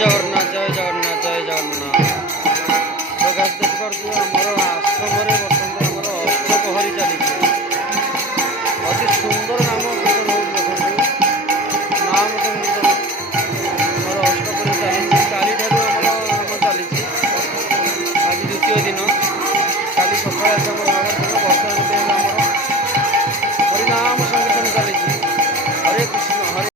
ଜଗନ୍ନାଥ ଜୟ ଜଗନ୍ନାଥ ଜୟ ଜଗନ୍ନାଥ। ପ୍ରକାଶ ଦେଖିପାରୁଥିବେ ଆମର ଆଶ୍ରମରେ ବର୍ତ୍ତମାନ ଆମର ଅଷ୍ଟପ୍ରହରୀ ଚାଲିଛି। ଅତି ସୁନ୍ଦର ନାମ କୀର୍ତ୍ତନ ହେଉଛି ଦେଖନ୍ତୁ। ନାମ ସଂକୀର୍ତ୍ତନ ଆମର ଅଷ୍ଟପ୍ରହରୀ ଚାଲିଛି। କାଲିଠାରୁ ଆମର ନାମ ଚାଲିଛି। ଆଜି ଦ୍ୱିତୀୟ ଦିନ। କାଲି ସକାଳେ ଆସି ଆମର ନାମ ଥିଲା। ବର୍ତ୍ତମାନ ହେଲା ଆମର ହରିନାମ ସଂକୀର୍ତ୍ତନ ଚାଲିଛି। ହରେ କୃଷ୍ଣ ହରେ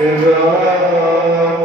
Hare